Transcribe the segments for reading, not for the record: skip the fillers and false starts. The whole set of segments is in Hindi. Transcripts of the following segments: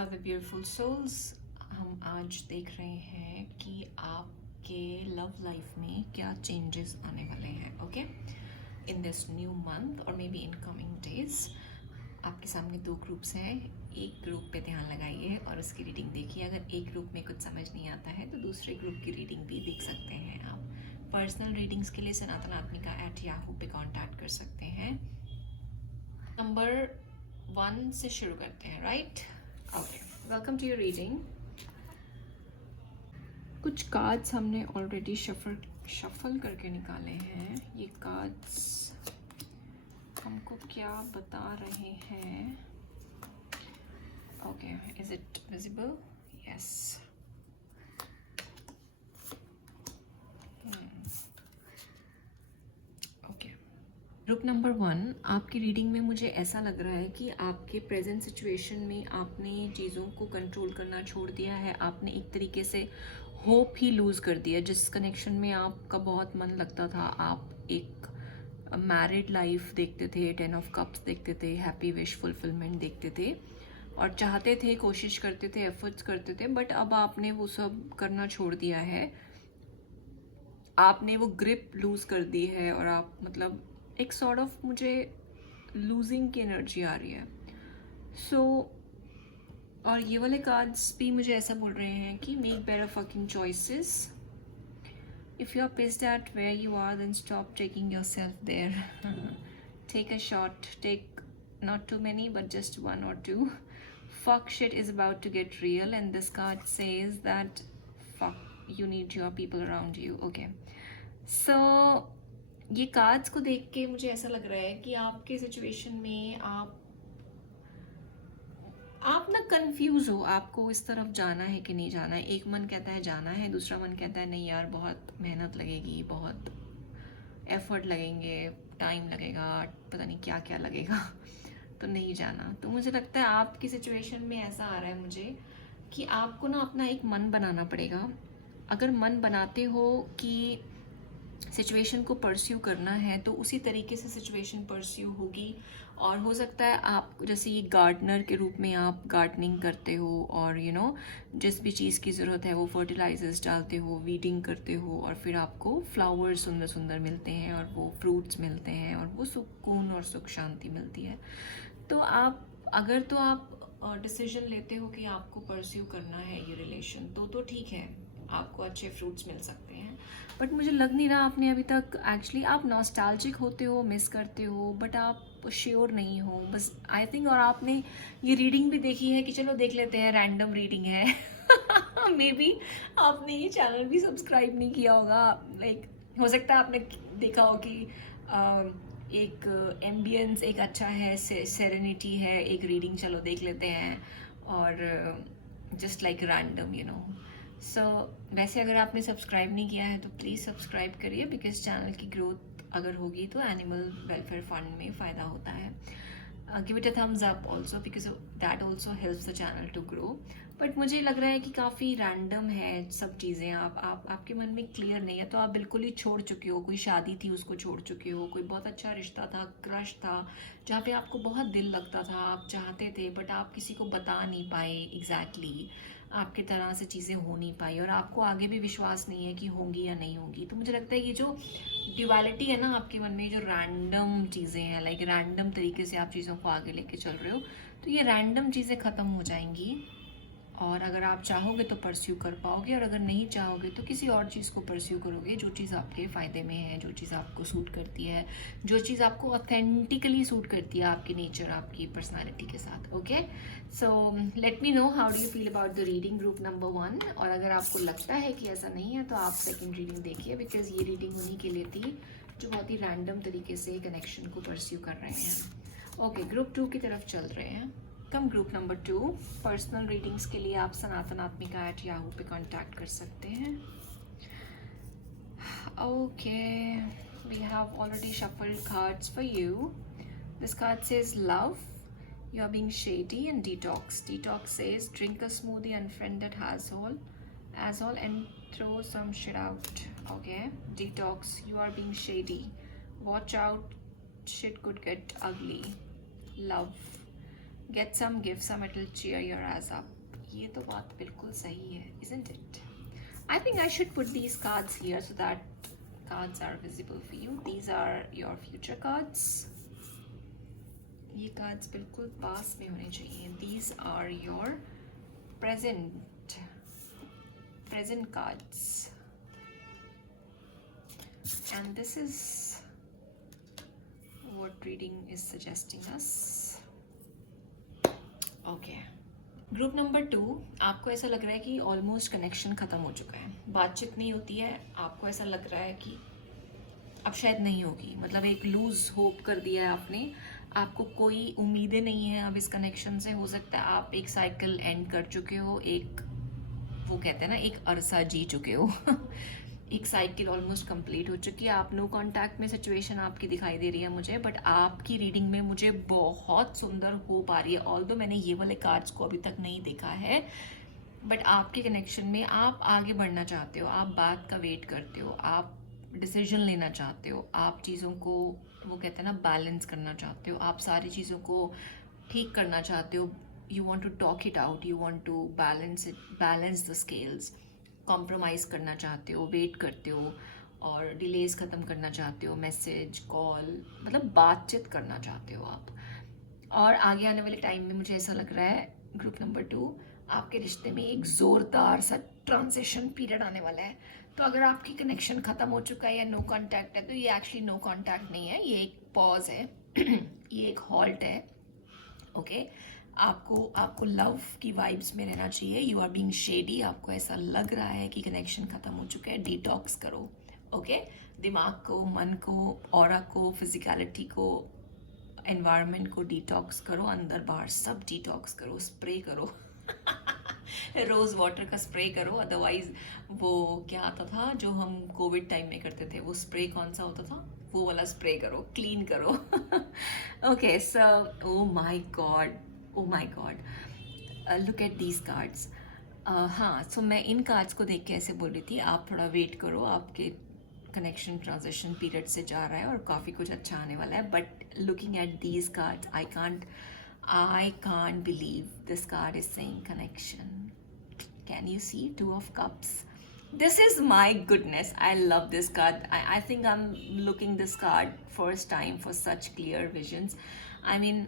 Hello the beautiful souls. हम आज देख रहे हैं कि आपके लव लाइफ में क्या चेंजेस आने वाले हैं। Okay, in this new month और may be in coming days. आपके सामने दो ग्रुप्स हैं। एक ग्रुप पे ध्यान लगाइए और उसकी रीडिंग देखिए। अगर एक ग्रुप में कुछ समझ नहीं आता है तो दूसरे ग्रुप की रीडिंग भी देख सकते हैं आप। पर्सनल रीडिंग्स के लिए सनातन आत्मिका @yahoo पे कॉन्टैक्ट कर सकते हैं। नंबर 1 से शुरू करते हैं, right? Okay, welcome to your reading. कुछ कार्ड्स हमने ऑलरेडी शफल करके निकाले हैं। ये कार्ड्स हमको क्या बता रहे हैं? Okay, is it visible? Yes. Okay, group number 1, आपकी रीडिंग में मुझे ऐसा लग रहा है कि आपके प्रेजेंट सिचुएशन में आपने चीज़ों को कंट्रोल करना छोड़ दिया है। आपने एक तरीके से होप ही लूज़ कर दिया। जिस कनेक्शन में आपका बहुत मन लगता था, आप एक मैरिड लाइफ देखते थे, 10 ऑफ कप्स देखते थे, हैप्पी विश फुलफिलमेंट देखते थे और चाहते थे, कोशिश करते थे, एफर्ट्स करते थे, बट अब आपने वो सब करना छोड़ दिया है। आपने वो ग्रिप लूज़ कर दी है और आप मतलब एक सॉर्ट ऑफ मुझे लूजिंग की एनर्जी आ रही है। सो और ये वाले कार्ड्स भी मुझे ऐसा बोल रहे हैं कि make better fucking choices. If you are pissed at where you are, then stop taking your self there. Take a shot, take not too many but just 1 or 2. Fuck shit is about to get real and this card says that fuck you need your people around you. Okay, so ये कार्ड्स को देख के मुझे ऐसा लग रहा है कि आपके सिचुएशन में आप ना कंफ्यूज हो, आपको इस तरफ जाना है कि नहीं जाना है। एक मन कहता है जाना है, दूसरा मन कहता है नहीं यार, बहुत मेहनत लगेगी, बहुत एफर्ट लगेंगे, टाइम लगेगा, पता नहीं क्या क्या लगेगा तो नहीं जाना। तो मुझे लगता है आपकी सिचुएशन में ऐसा आ रहा है मुझे कि आपको ना अपना एक मन बनाना पड़ेगा। अगर मन बनाते हो कि सिचुएशन को परस्यू करना है तो उसी तरीके से सिचुएशन परस्यू होगी। और हो सकता है आप जैसे ये गार्डनर के रूप में आप गार्डनिंग करते हो और जिस भी चीज़ की ज़रूरत है वो फर्टिलाइजर्स डालते हो, वीडिंग करते हो और फिर आपको फ्लावर्स सुंदर सुंदर मिलते हैं और वो फ्रूट्स मिलते हैं और वो सुकून और सुख शांति मिलती है। तो आप डिसीजन लेते हो कि आपको परस्यू करना है ये रिलेशन, तो ठीक है, आपको अच्छे फ्रूट्स मिल सकते हैं। बट मुझे लग नहीं रहा आपने अभी तक एक्चुअली, आप नॉस्टैल्जिक होते हो, मिस करते हो, बट आप श्योर नहीं हो बस, आई थिंक। और आपने ये रीडिंग भी देखी है कि चलो देख लेते हैं, रैंडम रीडिंग है मे बी आपने ये चैनल भी सब्सक्राइब नहीं किया होगा। लाइक हो सकता है आपने देखा हो कि एक एम्बियंस एक अच्छा है, सेरेनिटी है, एक रीडिंग चलो देख लेते हैं और जस्ट लाइक रैंडम सो वैसे अगर आपने सब्सक्राइब नहीं किया है तो प्लीज़ सब्सक्राइब करिए, बिकॉज चैनल की ग्रोथ अगर होगी तो एनिमल वेलफेयर फंड में फ़ायदा होता है। Give it a thumbs up also because that also helps the channel to grow. But मुझे लग रहा है कि काफ़ी रैंडम है सब चीज़ें। आपके मन में क्लियर नहीं है, तो आप बिल्कुल ही छोड़ चुके हो। कोई शादी थी उसको छोड़ चुके हो, कोई बहुत अच्छा रिश्ता था, क्रश था, जहाँ पे आपको बहुत दिल लगता था, आप चाहते थे बट आप किसी को बता नहीं पाए एग्जैक्टली आपकी तरह से चीज़ें हो नहीं पाई और आपको आगे भी विश्वास नहीं है कि होंगी या नहीं होंगी। तो मुझे लगता है ये जो ड्युअलिटी है ना आपके मन में, जो रैंडम चीज़ें हैं, लाइक रैंडम तरीके से आप चीज़ों को आगे लेके चल रहे हो, तो ये रैंडम चीज़ें ख़त्म हो जाएंगी। और अगर आप चाहोगे तो परस्यू कर पाओगे और अगर नहीं चाहोगे तो किसी और चीज़ को परस्यू करोगे, जो चीज़ आपके फ़ायदे में है, जो चीज़ आपको सूट करती है, जो चीज़ आपको ऑथेंटिकली सूट करती है आपकी नेचर, आपकी पर्सनालिटी के साथ। Okay, so let me know how do you feel about the reading group number 1। और अगर आपको लगता है कि ऐसा नहीं है तो आप सेकेंड रीडिंग देखिए, बिकॉज ये रीडिंग उन्हीं के लिए थी जो बहुत ही रैंडम तरीके से कनेक्शन को परस्यू कर रहे हैं। ओके, ग्रुप 2 की तरफ चल रहे हैं। कम ग्रुप नंबर 2, पर्सनल रीडिंग्स के लिए आप सनातन आत्मिका @yahoo पे कांटेक्ट कर सकते हैं। Okay, we have already shuffled cards for you. This card says love, you are being shady, and detox. Detox says drink a smoothie, unfriended asshole and throw some shit out. Okay, detox, you are being shady, watch out, shit could get ugly. Love, get some, give some, it will cheer your edge up. ये तो बात बिल्कुल सही है, isn't it? I think I should put these cards here so that cards are visible for you. These are your future cards. ये cards बिल्कुल पास में होने चाहिए. These are your present cards. And this is what reading is suggesting us. Okay. Group number 2, आपको ऐसा लग रहा है कि ऑलमोस्ट कनेक्शन ख़त्म हो चुका है, बातचीत नहीं होती है, आपको ऐसा लग रहा है कि अब शायद नहीं होगी, मतलब एक लूज़ होप कर दिया है आपने, आपको कोई उम्मीदें नहीं है अब इस कनेक्शन से. हो सकता है आप एक साइकिल एंड कर चुके हो, एक वो कहते हैं ना एक अरसा जी चुके हो. एक साइकिल ऑलमोस्ट कंप्लीट हो चुकी है. आप नो कांटेक्ट में सिचुएशन आपकी दिखाई दे रही है मुझे, बट आपकी रीडिंग में मुझे बहुत सुंदर होप आ रही है. ऑल्दो मैंने ये वाले कार्ड्स को अभी तक नहीं देखा है, बट आपके कनेक्शन में आप आगे बढ़ना चाहते हो, आप बात का वेट करते हो, आप डिसीजन लेना चाहते हो, आप चीज़ों को वो कहते हैं ना बैलेंस करना चाहते हो, आप सारी चीज़ों को ठीक करना चाहते हो. You want to talk it out, you want to balance the scales. Compromise करना चाहते हो, वेट करते हो और डिलेज ख़त्म करना चाहते हो, मैसेज कॉल मतलब बातचीत करना चाहते हो आप. और आगे आने वाले टाइम में मुझे ऐसा लग रहा है ग्रुप नंबर 2 आपके रिश्ते में एक ज़ोरदार सा ट्रांजिशन पीरियड आने वाला है. तो अगर आपकी कनेक्शन ख़त्म हो चुका है या नो कांटेक्ट है, तो ये एक्चुअली नो कांटेक्ट नहीं है, ये एक पॉज है. ये एक हॉल्ट है. ओके आपको लव की वाइब्स में रहना चाहिए. यू आर बीइंग शेडी, आपको ऐसा लग रहा है कि कनेक्शन ख़त्म हो चुका है. डिटॉक्स करो. ओके दिमाग को, मन को, ऑरा को, फिजिकलिटी को, एनवायरनमेंट को डिटॉक्स करो. अंदर बाहर सब डिटॉक्स करो. स्प्रे करो. रोज़ वाटर का स्प्रे करो. अदरवाइज वो क्या आता था जो हम कोविड टाइम में करते थे, वो स्प्रे कौन सा होता था, वो वाला स्प्रे करो, क्लीन करो. Okay so oh my God look at these cards. हाँ सो मैं इन कार्ड्स को देख के ऐसे बोल रही थी आप थोड़ा वेट करो, आपके कनेक्शन ट्रांजिशन पीरियड से जा रहा है और काफ़ी कुछ अच्छा आने वाला है. But looking at these cards I can't believe this card is saying connection. Can you see 2 of cups? This is my goodness. I love this card. I think I'm looking this card first time for such clear visions. I mean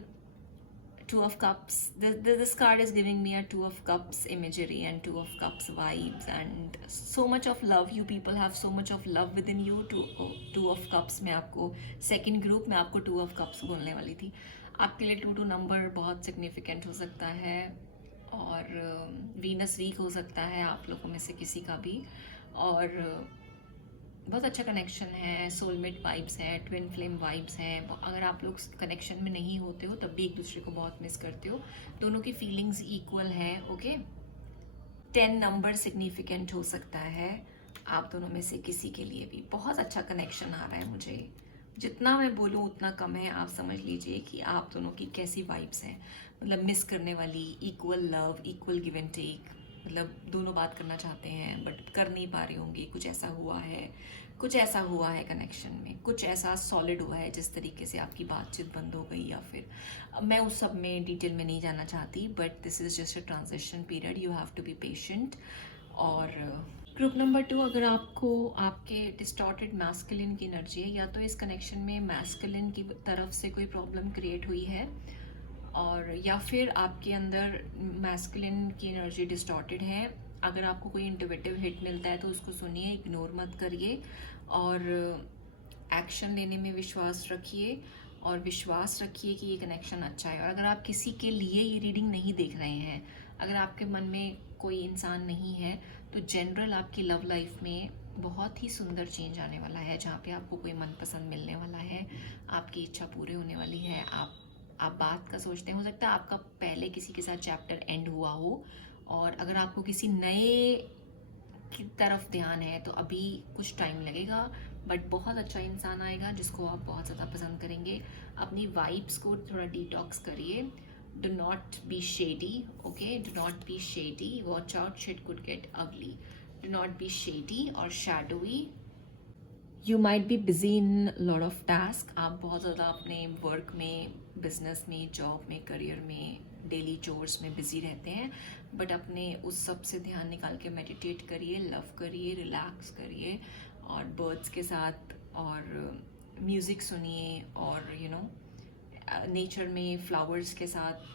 2 of cups. This card is giving me a 2 of cups imagery and 2 of cups vibes and so much of love. You people have so much of love within you. 2 of cups में आपको second group में आपको 2 of cups बोलने वाली थी. आपके लिए 2 नंबर बहुत सिग्निफिकेंट हो सकता है और वीनस वीक हो सकता है आप लोगों में से किसी का भी. और बहुत अच्छा कनेक्शन है. सोलमेट वाइब्स हैं, ट्विन फ्लेम वाइब्स हैं. अगर आप लोग कनेक्शन में नहीं होते हो तब भी एक दूसरे को बहुत मिस करते हो. दोनों की फीलिंग्स इक्वल है. ओके 10 नंबर सिग्निफिकेंट हो सकता है आप दोनों में से किसी के लिए भी. बहुत अच्छा कनेक्शन आ रहा है मुझे. जितना मैं बोलूँ उतना कम है. आप समझ लीजिए कि आप दोनों की कैसी वाइब्स हैं. मतलब मिस करने वाली, equal love, equal give and take. मतलब दोनों बात करना चाहते हैं बट कर नहीं पा रहे होंगे. कुछ ऐसा हुआ है कनेक्शन में, कुछ ऐसा सॉलिड हुआ है जिस तरीके से आपकी बातचीत बंद हो गई. या फिर मैं उस सब में डिटेल में नहीं जाना चाहती, but this is just a transition period. You have to be patient. और ग्रुप नंबर 2 अगर आपको आपके डिस्टॉर्टेड मैस्कुलिन की एनर्जी है, या तो इस कनेक्शन में मैस्कुलिन की तरफ से कोई प्रॉब्लम क्रिएट हुई है और या फिर आपके अंदर मैस्कुलिन की एनर्जी डिस्टॉर्टेड है. अगर आपको कोई इंट्यूटिव हिट मिलता है तो उसको सुनिए, इग्नोर मत करिए और एक्शन लेने में विश्वास रखिए और विश्वास रखिए कि ये कनेक्शन अच्छा है. और अगर आप किसी के लिए ये रीडिंग नहीं देख रहे हैं, अगर आपके मन में कोई इंसान नहीं है, तो जनरल आपकी लव लाइफ में बहुत ही सुंदर चेंज आने वाला है, जहाँ पे आपको कोई मनपसंद मिलने वाला है, आपकी इच्छा पूरी होने वाली है. आप बात का सोचते हैं, हो सकता है आपका पहले किसी के साथ चैप्टर एंड हुआ हो और अगर आपको किसी नए की तरफ ध्यान है तो अभी कुछ टाइम लगेगा, बट बहुत अच्छा इंसान आएगा जिसको आप बहुत ज़्यादा पसंद करेंगे. अपनी वाइब्स को थोड़ा डिटॉक्स करिए. Do not be shady, okay? Do not be shady. Watch out, shit could get ugly. Do not be shady or shadowy. You might be busy in lot of tasks. आप बहुत ज़्यादा अपने वर्क में, बिजनेस में, जॉब में, करियर में डेली चोर्स में बिजी रहते हैं, बट अपने उस सब से ध्यान निकाल के मेडिटेट करिए, लव करिए, रिलैक्स करिए, और बर्ड्स के साथ और म्यूज़िक सुनिए, और नेचर में फ्लावर्स के साथ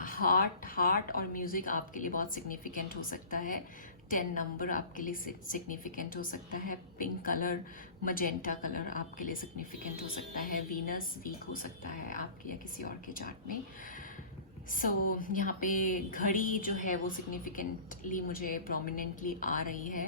हार्ट और म्यूज़िक आपके लिए बहुत सिग्निफिकेंट हो सकता है। 10 नंबर आपके लिए सिग्निफिकेंट हो सकता है। पिंक कलर, मजेंटा कलर आपके लिए सिग्निफिकेंट हो सकता है। वीनस वीक हो सकता है आपके या किसी और के चार्ट में। यहाँ पे घड़ी जो है वो सिग्निफिकेंटली मुझे प्रोमिनेंटली आ रही है।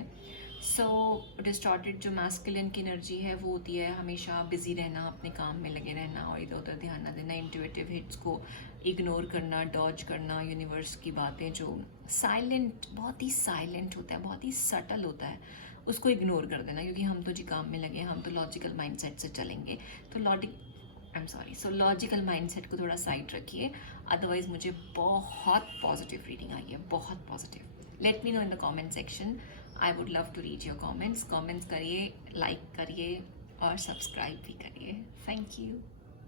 डिस्टॉर्टेड जो मैस्कुलिन की एनर्जी है वो होती है हमेशा बिजी रहना, अपने काम में लगे रहना और इधर उधर ध्यान ना देना, इंट्यूटिव हिट्स को इग्नोर करना, डॉज करना, यूनिवर्स की बातें जो साइलेंट, बहुत ही साइलेंट होता है, बहुत ही सटल होता है, उसको इग्नोर कर देना, क्योंकि हम तो जी काम में लगे, हम तो लॉजिकल माइंडसेट से चलेंगे। लॉजिकल माइंडसेट को थोड़ा साइड रखिए। अदरवाइज मुझे बहुत पॉजिटिव रीडिंग आई है, बहुत positive. Let me know in the comment section. I would love to read your comments करिए, लाइक करिए और सब्सक्राइब भी करिए। Thank you.